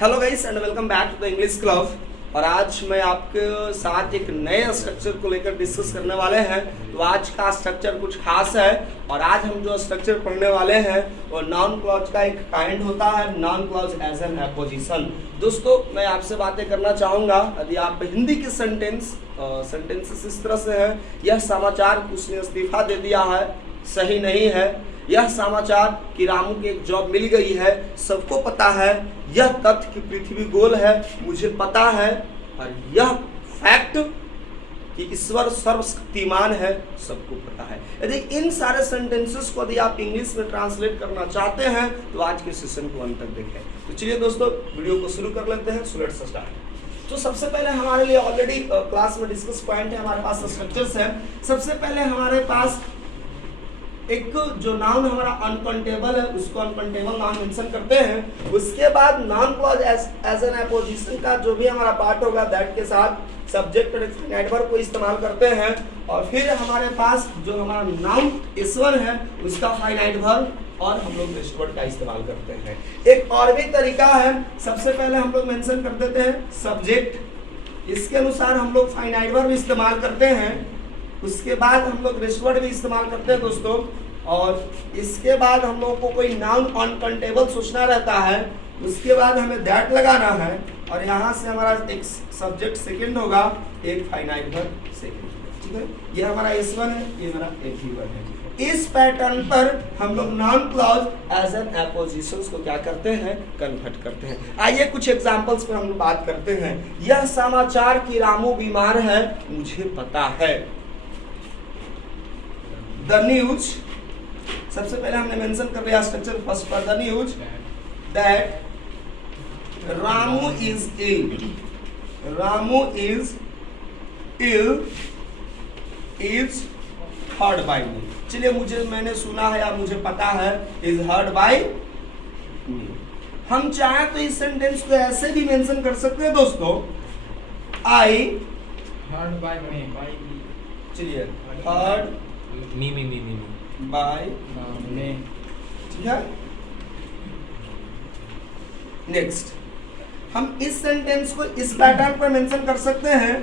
Hello guys and welcome back to the English club. और आज मैं आपके साथ एक नए स्ट्रक्चर को लेकर डिस्कस करने वाले हैं। तो आज का स्ट्रक्चर कुछ खास है और आज हम जो स्ट्रक्चर पढ़ने वाले हैं वो नाउन क्लॉज का एक काइंड होता है, noun clause as an apposition. दोस्तों मैं आपसे बातें करना चाहूँगा, यदि आप हिंदी के सेंटेंसेस इस तरह से है, यह समाचार उसने इस्तीफा दे दिया है, सही नहीं है। यह समाचार कि रामू की एक जॉब मिल गई है, सबको पता है। यह तथ्य कि पृथ्वी गोल है, मुझे पता है। और यह फैक्ट कि ईश्वर सर्वशक्तिमान है, सबको पता है। यदि इन सारे सेंटेंसेस को यदि आप इंग्लिश में ट्रांसलेट करना चाहते हैं तो आज के सेशन को अंत तक देखें। तो चलिए दोस्तों वीडियो को शुरू कर लेते हैं। So let's start. तो सबसे पहले हमारे लिए ऑलरेडी क्लास में डिस्कस पॉइंट है, हमारे पास स्ट्रक्चर्स है। सबसे पहले हमारे पास एक जो नाउन हमारा अनकाउंटेबल है उसको अनकाउंटेबल नाउन मेंशन करते हैं। उसके बाद noun clause as an apposition का जो भी हमारा पार्ट होगा दैट के साथ सब्जेक्ट और एडवर्ब को इस्तेमाल करते हैं। और फिर हमारे पास जो हमारा नाउन ईश्वर है उसका फाइनाइट वर्ब और हम लोग रेस्ट वर्ड का इस्तेमाल करते हैं। एक और भी तरीका है, सबसे पहले हम लोग मेंशन कर देते हैं सब्जेक्ट, इसके अनुसार हम लोग फाइनाइट वर्ब इस्तेमाल करते हैं। उसके बाद हम लोग रेस्ट वर्ड भी इस्तेमाल करते हैं दोस्तों। और इसके बाद हम लोग को कोई नाउन अनकाउंटेबल सोचना रहता है, उसके बाद हमें दैट लगाना है और यहाँ से हमारा एक सब्जेक्ट सेकंड होगा, एक फाइनाइट वर्ब सेकंड। ठीक है, ये हमारा S1 है, ये हमारा FE1 है। इस पैटर्न पर हम लोग नाउन क्लॉज एज एन एपोजिशंस को क्या करते हैं, कन्वर्ट करते हैं। आइए कुछ एग्जांपल्स पर हम लोग बात करते हैं। यह समाचार कि रामू बीमार है, मुझे पता है। द न्यूज, सबसे पहले हमने मेंशन कर लिया स्ट्रक्चर फर्स्ट पर, the news that Ramu is ill, Ramu is ill is heard by me. चलिए मैंने सुना है या मुझे पता है, इज हर्ड बाय मी। हम चाहें तो इस सेंटेंस को ऐसे भी मेंशन कर सकते हैं दोस्तों, आई हर्ड बाय मी। चलिए हर्ड मी बाय मी। ठीक है। नेक्स्ट हम इस सेंटेंस को इस पैटर्न पर मेंशन कर सकते हैं,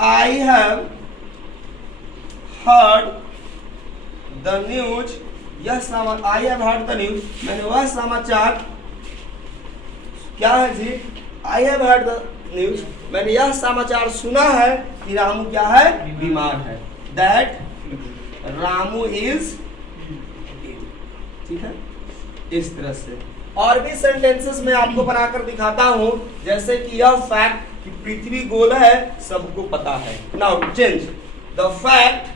I have heard the news. यह समाचार, I have heard the news, मैंने वह समाचार, क्या है जी, I have heard the news, मैंने यह समाचार सुना है कि रामू क्या है, बीमार है। दैट रामू इज, ठीक है। इस तरह से और भी सेंटेंसेस मैं आपको बनाकर दिखाता हूं, जैसे कि यह फैक्ट कि पृथ्वी गोल है, सबको पता है। Now change the fact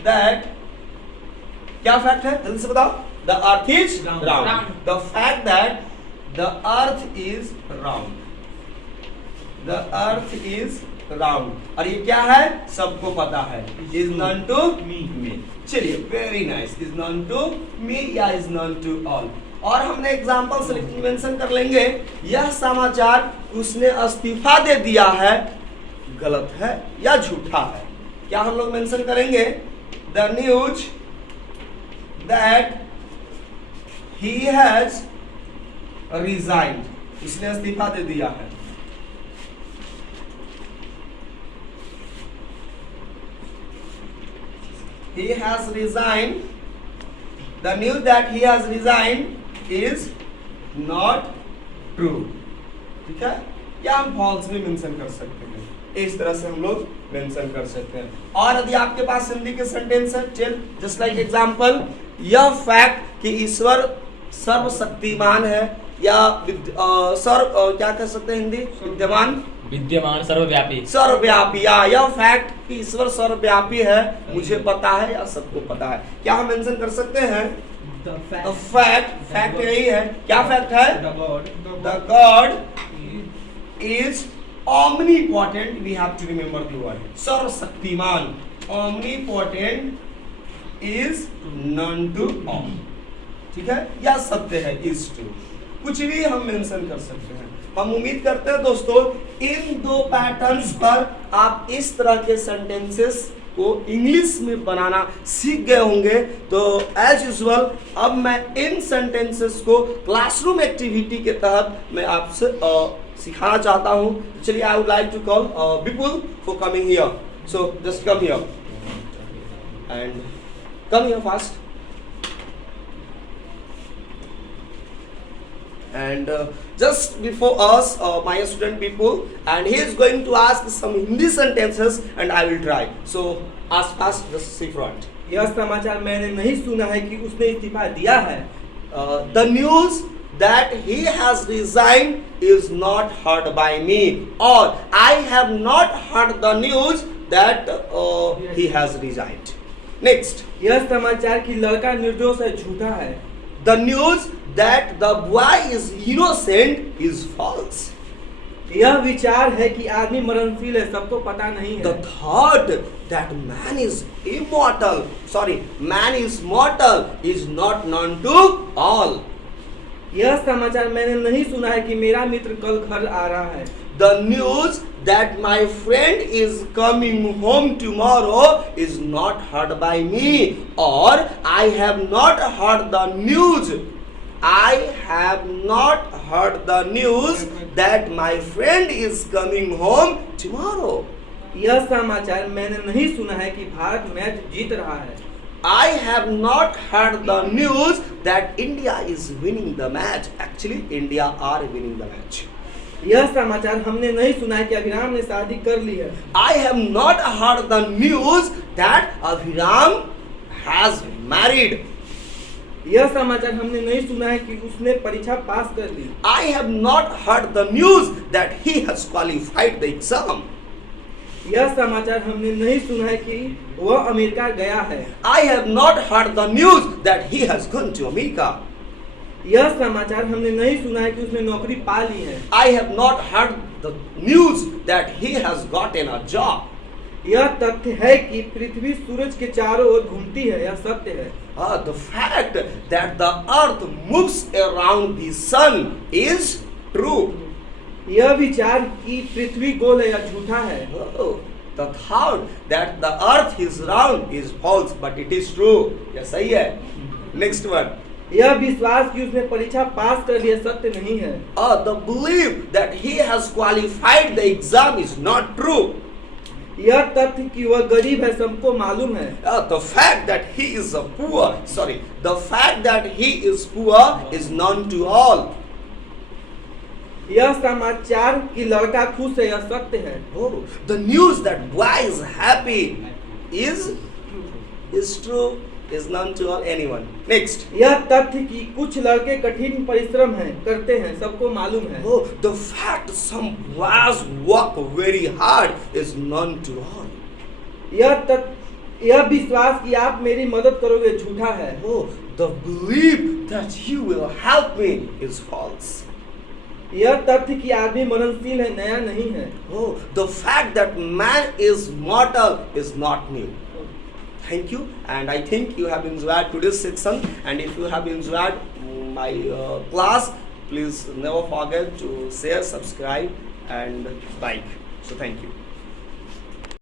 that, क्या फैक्ट है जल्दी से बताओ, the earth is round. The fact that the earth is round, the earth is round. और ये क्या है, सबको पता है, इज नॉन टू मी। चलिए very nice, is known to me या इज नॉन टू ऑल। और हमने एग्जांपल मेंशन कर लेंगे, यह समाचार उसने इस्तीफा दे दिया है, गलत है या झूठा है। क्या हम लोग मेंशन करेंगे, the news that he has resigned, उसने इस्तीफा दे दिया है। He has resigned. The news that he has resigned is not true. ठीक है, या हम false भी मेंशन कर सकते हैं। इस तरह से हम लोग मेंशन कर सकते हैं। और यदि आपके पास हिंदी के सेंटेंस है, चल जस्ट लाइक एग्जांपल, यह फैक्ट कि ईश्वर सर्वशक्तिमान है, या क्या कह सकते हैं हिंदी, विद्यमान सर्वव्यापी, या यह फैक्ट कि ईश्वर सर्वव्यापी है, मुझे पता है या सबको पता है। क्या हम मेंशन कर सकते हैं, फैक्ट यही है, क्या फैक्ट है, the God is omnipotent, we have to remember the word, सर्वशक्तिमान, omnipotent is none to all, ठीक है, या सत्य है, is to, कुछ भी हम मेंशन कर सकते हैं। हम उम्मीद करते हैं दोस्तों इन दो पैटर्न्स पर आप इस तरह के सेंटेंसेस को इंग्लिश में बनाना सीख गए होंगे। तो एज यूजुअल अब मैं इन सेंटेंसेस को क्लासरूम एक्टिविटी के तहत मैं आपसे सिखाना चाहता हूँ। चलिए, I would like to call Vipul for coming here. So just come here and come here fast. And just before us, my student people, and he is going to ask some Hindi sentences, and I will try. So ask fast, just see front. यह समाचार मैंने नहीं सुना है कि उसने इस्तीफा दिया है। The news that he has resigned is not heard by me, or I have not heard the news that he has resigned. Next, यह समाचार कि लड़का निर्दोष है झूठा है। the news that the boy is innocent is false. यह विचार है कि आदमी मरणशील है, सबको पता नहीं The है। thought that man is mortal is not known to all. यह समाचार मैंने नहीं सुना है कि मेरा मित्र कल घर आ रहा है। The news that my friend is coming home tomorrow is not heard by me, or I have not heard the news. I have not heard the news that my friend is coming home tomorrow. यह समाचार मैंने नहीं सुना है कि Bharat match जीत रहा है। I have not heard the news that India is winning the match. Actually, India are winning the match. यह समाचार हमने नहीं सुना है कि अभिराम ने शादी कर ली है। I have not heard the news that Abhiram has married. यह समाचार हमने नहीं सुना है कि उसने परीक्षा पास कर ली। I have not heard the news that he has qualified the exam. यह समाचार हमने नहीं सुना है कि वह अमेरिका गया है। I have not heard the news that he has gone to America. यह समाचार हमने नहीं सुना है कि उसने नौकरी पा ली है। I have not heard the news that he has gotten a job. यह तथ्य है कि पृथ्वी सूरज के चारों ओर घूमती है, यह सत्य है। The fact that the earth moves around the sun is true. यह विचार कि पृथ्वी गोल है या झूठा है। Oh, the thought that the earth is round is false, but it is true. यह सही है। Next one. यह विश्वास कि उसने परीक्षा पास कर लिया सत्य नहीं है। The belief that he has qualified the exam is not true. यह तथ्य कि वह गरीब है सबको मालूम है। The fact that he is the fact that he is poor is known to all. यह समाचार कि लड़का खुश है, यह सत्य है। Oh, the news that boy is happy is true, is known to all anyone. Next. यह तथ्य कि कुछ लड़के कठिन परिश्रम करते हैं, सबको मालूम है। Oh, the fact some boys work very hard is known to all. यह विश्वास कि आप मेरी मदद करोगे झूठा है। Oh, the belief that you will help me is false. यह तथ्य कि आदमी मरणशील है, नया नहीं है। Oh, the fact that man is mortal is not new. Thank you, and I think you have enjoyed today's section. And if you have enjoyed my class, please never forget to share, subscribe, and like. So thank you.